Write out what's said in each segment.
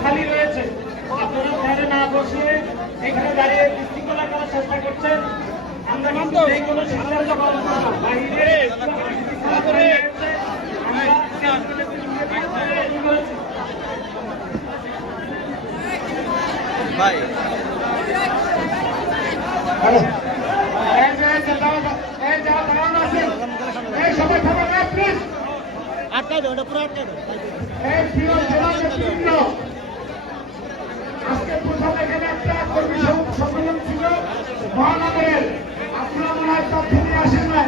খালি রয়েছে আপনারা ঘরে না বসে এখানে দাঁড়িয়ে বিশৃঙ্খলা করার চেষ্টা করছেন আমরা কিন্তু যে কোনো সিদ্ধান্ত। আমরা ভাই আটকাই দাও এটা পুরো আটকাই দাও। আজকে প্রথম এখানে একটা কর্মী সম- সম্মেলন ছিল মহানগরের। আপনারা মনে হয় তথ্য নিয়ে আসেন না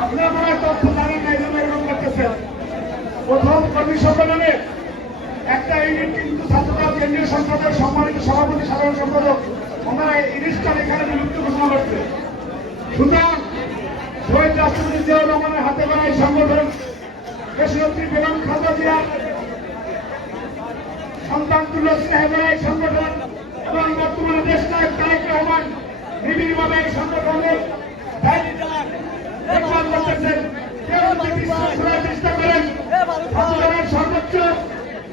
আপনারা মনে হয় তথ্য জানেন না এই এরকম করতেছেন প্রথম কর্মী সম্মেলনে একটা ইউনিট কিন্তু ছাত্রদল কেন্দ্রীয় সংসদের সম্মানিত সভাপতি সাধারণ সম্পাদক ওনারা ইনিস্টার এখানে বিলুপ্ত ঘোষণা করছে। সুতরাং শহীদ রাষ্ট্রপতি জিয়াউর রহমানের হাতে করা এই সংগঠন দেশনেত্রী বেগম খালেদা জিয়া সন্তান তুল্য স্নেহের এই সংগঠন এবং বর্তমানে দেশ নায়ক তারেক রহমান নিবিড়ভাবে এই সংগঠনের চেষ্টা করেন সর্বোচ্চ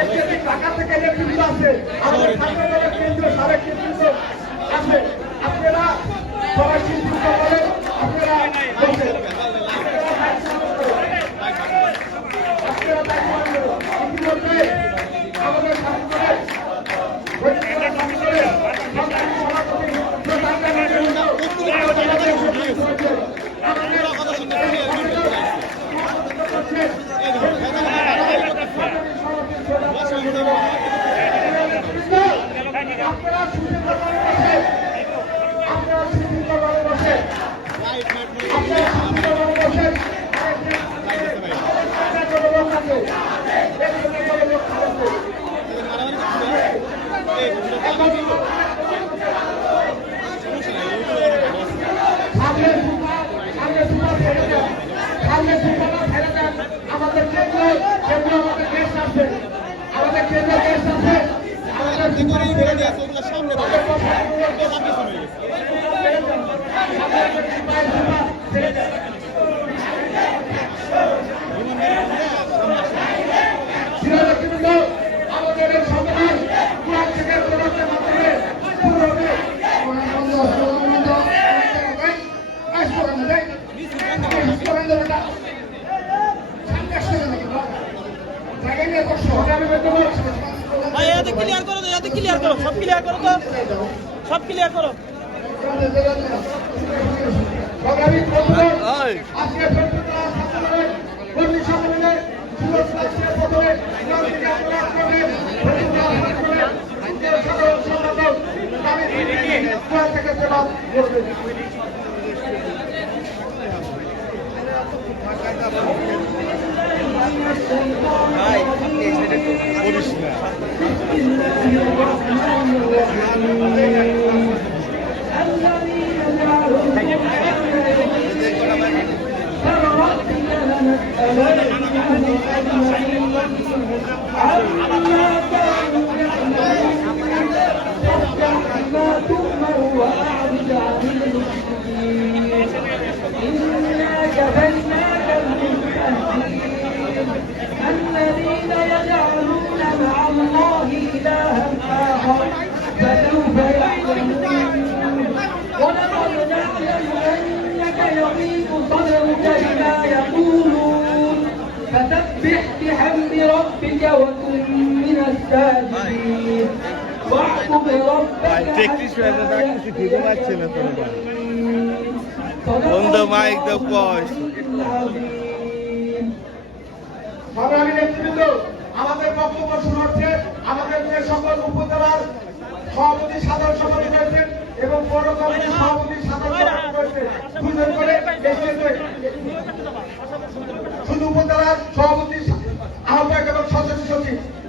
নেতৃবৃন্দ আছে, আমাদের ছাত্রদলের কেন্দ্রীয় সাবেক আছে। আপনারা সবাই চিন্তিত করেন, আপনারা দায়িত্ব পালন করুন। ইতিমধ্যে আমাদের ছাত্রদলের বৈঠকের সম্মেলনে সরকারি সভাপতি প্রধান নেতৃবৃন্দ আপনারা সুন্দরভাবে বসে আপনারা সুন্দরভাবে বসে আপনারা সুন্দরভাবে বসে সামনে সুপা সামনে সুপা ফেলে দেন সামনে সুপাটা ফেলে দেন আমাদের কেন্দ্র কেন্দ্র আমাদের গেস্ট আছে আমাদের কেন্দ্র গেস্ট আছে আমাদের ক্লিয়ার করো সব ক্লিয়ার করো তো। সব ক্লিয়ার করো। Allah الذين يجعلون مع الله إلها آخر فسوف يعلمون ولقد نعلم أنك يضيق صدرك بما يقولون فسبح بحمد ربك وكن من الساجدين তেত্রিশ সভাপতি, সাধারণ সভাপতি রয়েছেন এবং বড় কমিটির সভাপতি, সাধারণ সভাপতি রয়েছেন। সুন্দর করে শুধু উপজেলার সভাপতি, আহ্বায়ক এবং সদস্য সচিব।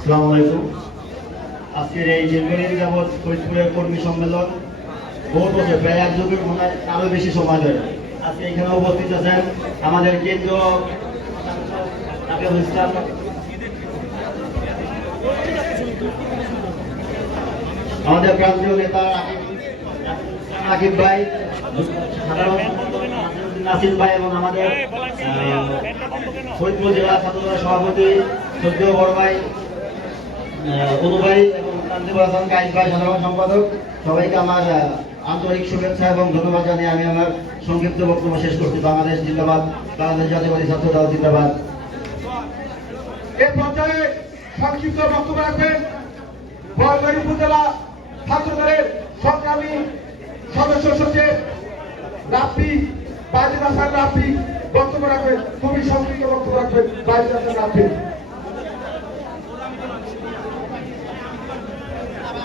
আসসালামু আলাইকুম। আজকের এই দীর্ঘদিন যাবৎ ফরিদপুরের কর্মী সম্মেলন বহু বছর প্রায় এক যুগের মনে হয় আরও বেশি সময় ধরে। আজকে এখানে উপস্থিত আছেন আমাদের ইসলাম। আমাদের প্রান্তীয় নেতা আকিব ভাই সাধারণ নাসির ভাই এবং আমাদের ফরিদপুর জেলা ছাত্রদলের সভাপতি সদ্য বড় ভাই অনু এবং কান্তিবুল হাসান সাধারণ সম্পাদক, সবাইকে আমার আন্তরিক শুভেচ্ছা এবং ধন্যবাদ জানিয়ে আমি আমার সংক্ষিপ্ত বক্তব্য শেষ করছি। বাংলাদেশ জিন্দাবাদ, বাংলাদেশ জাতীয়বাদী ছাত্র দল জিন্দাবাদ। এ পর্যায়ে সংক্ষিপ্ত বক্তব্য রাখবেন বরগাড়ি উপজেলা ছাত্রদলের সংগ্রামী সদস্য সচিব রাফি বাজিদ রাফি, বক্তব্য রাখবেন। খুবই সংক্ষিপ্ত বক্তব্য রাখবেন বাজিদ রাফি বিসমিল্লাহির রহমানির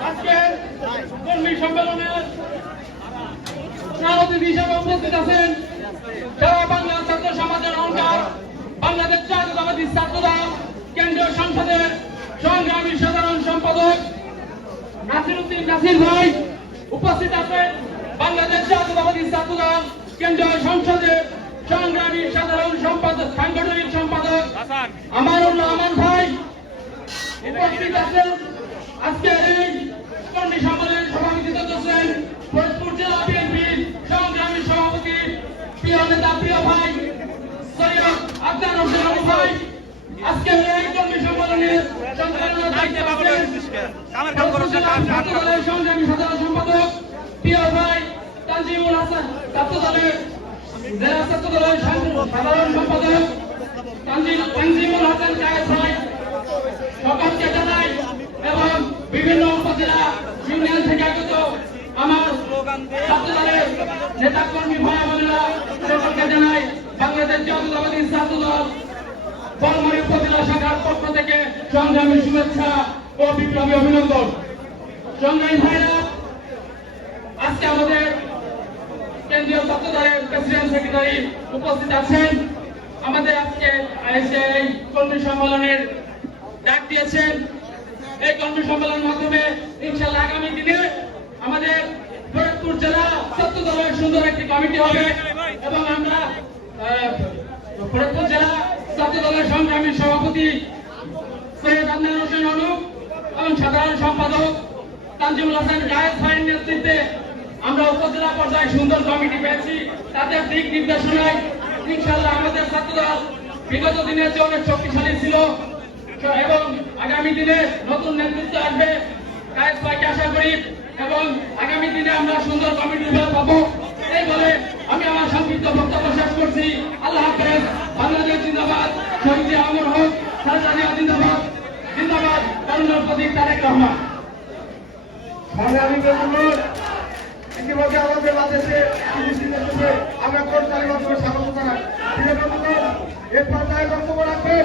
আজকের কর্মী সম্মেলনের উপস্থিত আছেন সারা বাংলা ছাত্র সমাজের অহংকার বাংলাদেশ জাতীয়তাবাদী ছাত্র কেন্দ্রীয় সংসদের সংগ্রামী সাধারণ সম্পাদক নাসিরুদ্দিন নাসির ভাই উপস্থিত আছেন বাংলাদেশ জাতীয়তাবাদী ছাত্র কেন্দ্রীয় সংসদের সংগ্রামী সাধারণ সম্পাদক সাংগঠনিক সম্পাদক আমানুল্লাহ আমান ভাই উপস্থিত আছেন আজকে এই কর্মী সম্মেলনের সভাপতিত্ব করছেন ফরিদপুর জেলা বিএনপির সংগ্রামী সভাপতি প্রিয় নেতা প্রিয় ভাই সৈয়দ আফজান হোসেন ভাই। আজকে এই কর্মী সম্মেলনের সঞ্চালনার দায়িত্বে পাবেন সংগ্রামী সাধারণ সম্পাদক প্রিয় ভাই তানজিমুল হাসান ছাত্র দলের জেলা ছাত্র দলের সাধারণ সম্পাদক তানজিমুল হাসান কায়েস ভাই। সকলকে জানাই এবং বিভিন্ন উপজেলা ইউনিয়ন থেকে আগত আমার ছাত্রদলের নেতা কর্মী ভাই বোনেরা সকলকে জানাই, বাংলাদেশ জাতীয়তাবাদী ছাত্র দল বলমারি উপজেলা শাখার পক্ষ থেকে সংগ্রামী শুভেচ্ছা ও বিপ্লবী অভিনন্দন। সংগ্রামী ভাইরা, আজকে আমাদের কেন্দ্রীয় ছাত্র দলের প্রেসিডেন্ট সেক্রেটারি উপস্থিত আছেন। আমাদের আজকে এই কর্মী সম্মেলনের ডাক দিয়েছেন। এই কর্মী সম্মেলনের মাধ্যমে ইনশাল্লাহ আগামী দিনে আমাদের ফরিদপুর জেলা ছাত্র দলের সুন্দর একটি কমিটি হবে এবং আমরা ফরিদপুর জেলা ছাত্র দলের সংগ্রামী সভাপতি সৈয়দ আদনান হোসেন অনুপ এবং সাধারণ সম্পাদক তানজিমুল হাসান জায়েদ ভাইয়ের নেতৃত্বে আমরা উপজেলা পর্যায়ে সুন্দর কমিটি পেয়েছি। তাদের দিক নির্দেশনায় ইনশাল্লাহ আমাদের ছাত্রদল বিগত দিনের চেয়ে শক্তিশালী ছিল। এবং আগামী দিনে নতুন নেতৃত্ব আসবে। কায়েদ ভাইকে আশা করি এবং আগামী দিনে আমরা সুন্দর কমিটি পাবো। এই বলে আমি আমার সংক্ষিপ্ত বক্তব্য শেষ করছি। আল্লাহ হাফেজ বাংলাদেশ জিন্দাবাদ শহীদ আমর হোক সারজানিয়া জিন্দাবাদ জিন্দাবাদ করুণার প্রতীক তারেক রহমান। সংগ্রামী বন্ধুগণ, ইতিমধ্যে আমাদের আমরা কোন তালিবানকে স্বাগত জানাই? প্রিয় বন্ধুগণ, এ পর্যায়ে বক্তব্য রাখবেন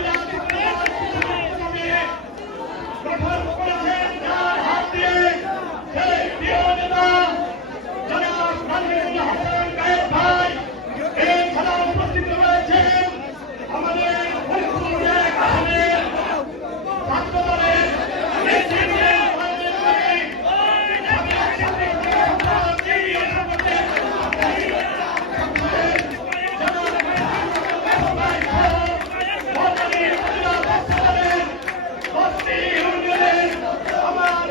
রাকিবুল ইসলাম গঠন করেছেন যার হাত দিয়ে সেই প্রিয় নেতা জনাব নাজিরুল হাসান কায়েদ ভাই এছাড়া উপস্থিত রয়েছেন আমাদের ফরিদপুর এক আসনের ছাত্র দলের নেতৃত্বে আমাদের এই বস্তি ইউনিয়নের আমার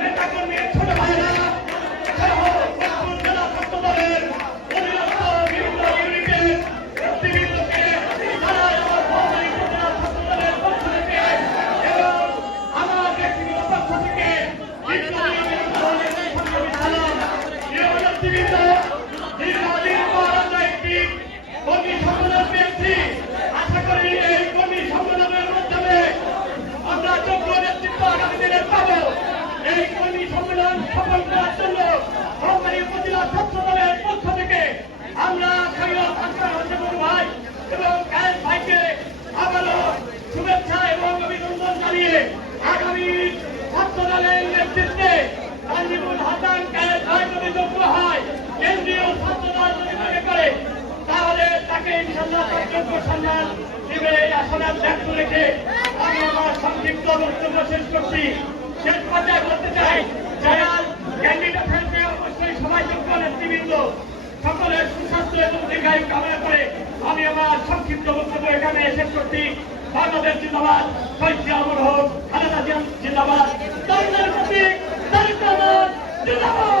নেতাকর্মী ছোট ভাইরা সহ ফরিদপুর জেলা ছাত্র দলের অধীনস্থ বিভিন্ন ইউনিটের নেতৃবৃন্দকে তারা আমার বহমানি উপজেলা ছাত্র দলের পক্ষ থেকে এবং আমার ব্যক্তিগত পক্ষ থেকে বিপ্লবী দলের সংগ্রামী সালাম প্রিয় নেতৃবৃন্দ দীর্ঘদিন পর আমরা একটি কর্মী সম্মেলন পেয়েছি আশা করি এই কর্মী সম্মেলনের মাধ্যমে আমরা যোগ্য নেতৃত্ব আগামী দিনে পাবো এই কর্মী সম্মেলন সফল করার জন্য সরকারি উপজেলা ছাত্র দলের পক্ষ থেকে আমরা সৈয়দ আখতার হোসেন ভাই এবং কায়েদ ভাইকে আবারও শুভেচ্ছা এবং অভিনন্দন জানিয়ে আগামী ছাত্র দলের নেতৃত্বে তানজিমুল হাসান কায়েদ ভাই যদি যোগ্য হয় কেন্দ্রীয় ছাত্র দল যদি মনে করে তাহলে তাকে ইনশাল্লাহ তার যোগ্য সম্মান দিবে, এই আসনের ব্যক্ত রেখে আমি আমার সংক্ষিপ্ত বক্তব্য শেষ করছি। শেষ পর্যায়ে বলতে চাই যারা ক্যান্ডিডেট হয়েছে, অবশ্যই সবাই যোগ্য নেতৃবৃন্দ। সকলের সুস্বাস্থ্য এবং দীর্ঘায়ু কামনা করে আমি আমার সংক্ষিপ্ত বক্তব্য এখানে শেষ করছি। বাংলাদেশ জিন্দাবাদ, শহীদ আমর হোক খালেদা জিয়া জিন্দাবাদ। তার প্রতীক রহমান জিন্দাবাদ।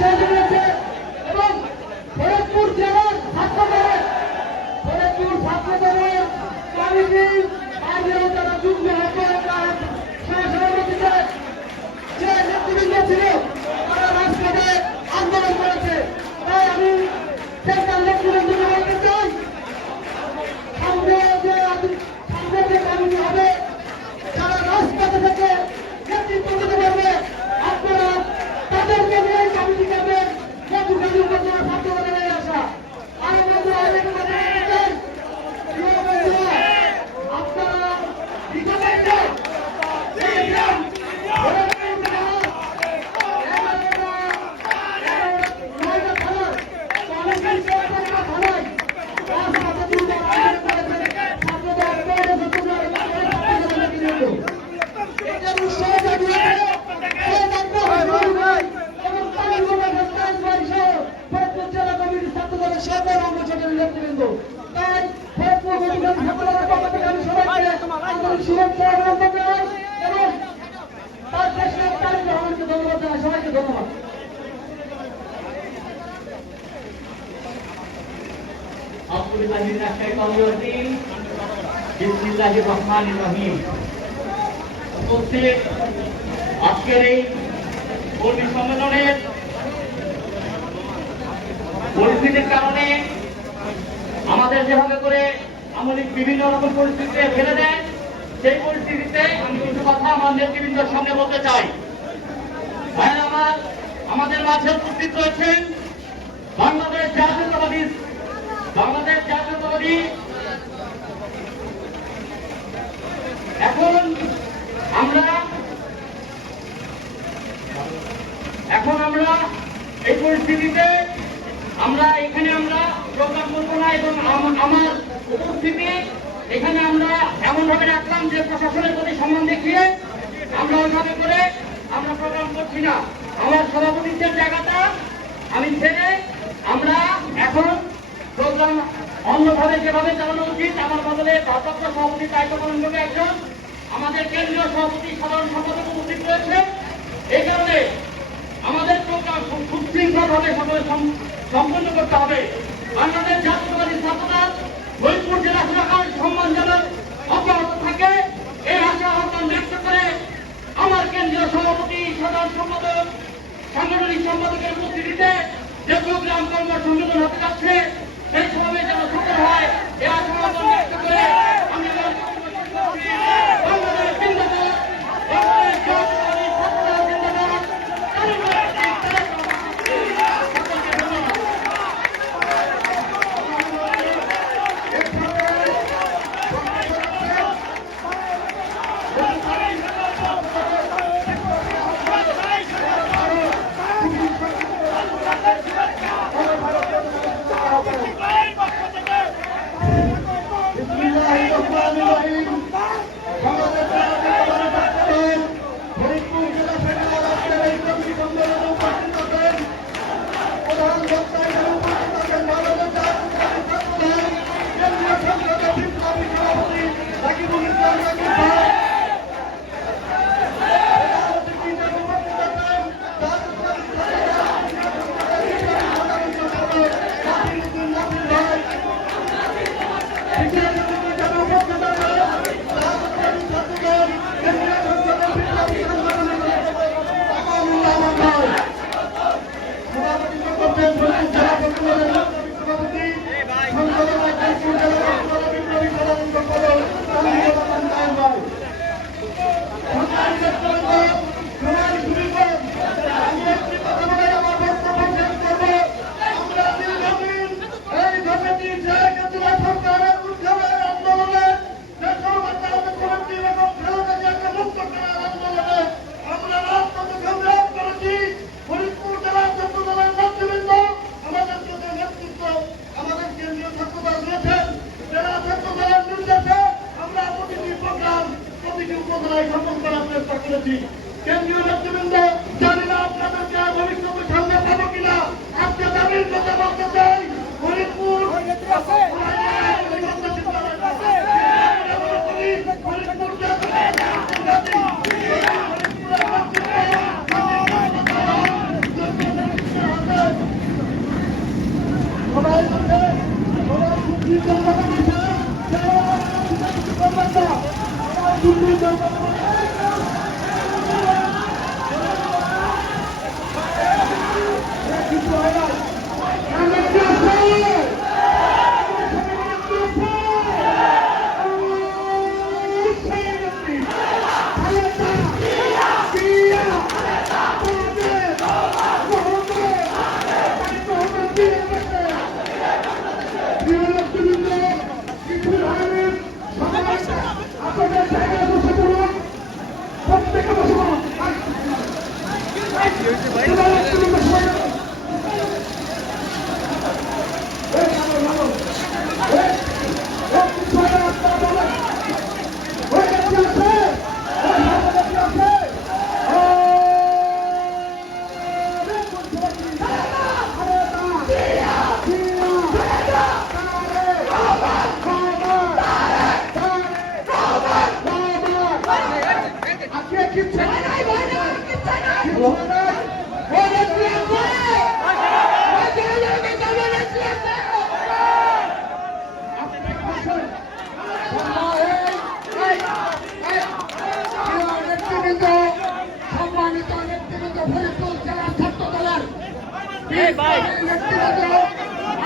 Thank you. que মোহাম্মদকে মুক্তি দিতে যে প্রোগ্রাম কর্ম সংযোজন হতে যাচ্ছে, সেই সমাবেশ যেন সফল হয়। এ আশঙ্কা করে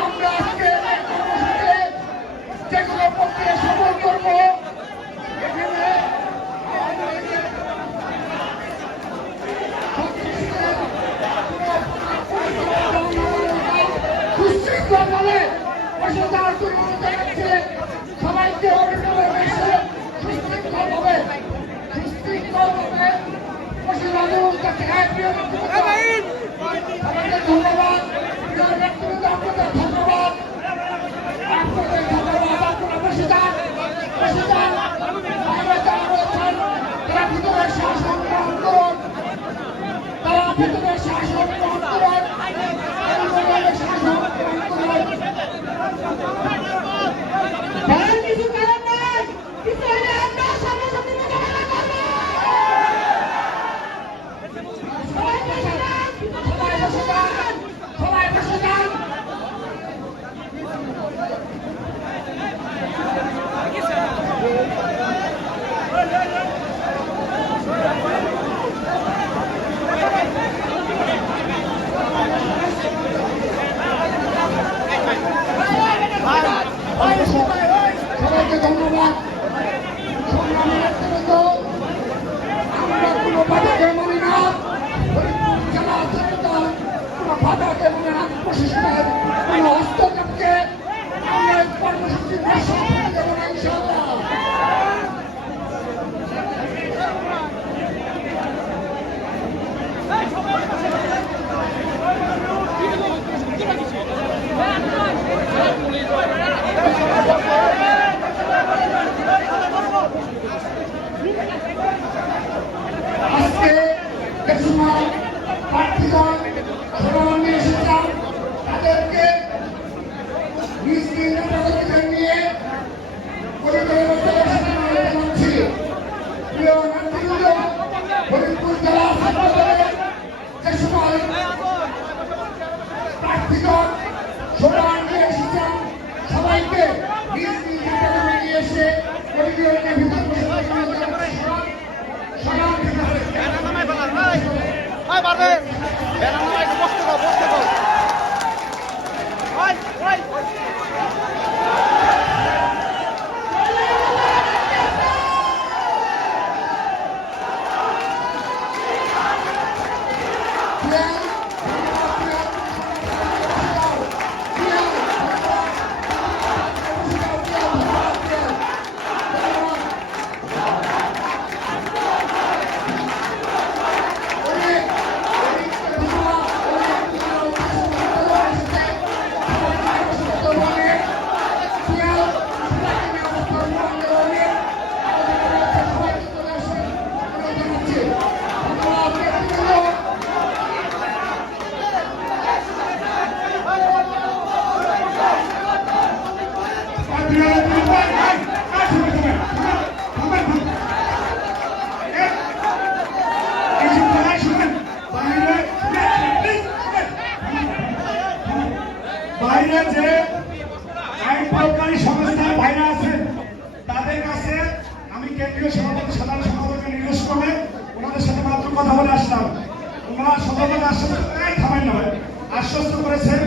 আমরা আজকে সফল করব সবাইকে অনুরোধ হয়েছে আমাদের ধন্যবাদ তারা ভিতরে শাসন গ্রহণ আশ্বস্ত করেছেন যে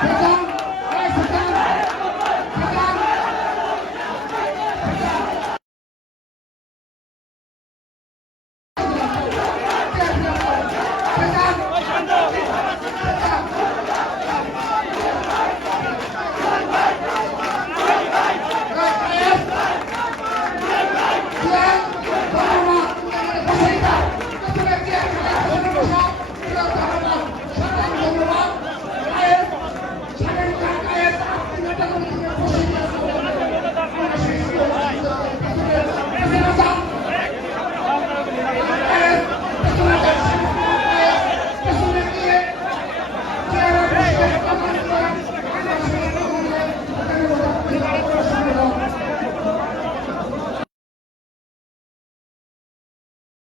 Thank you.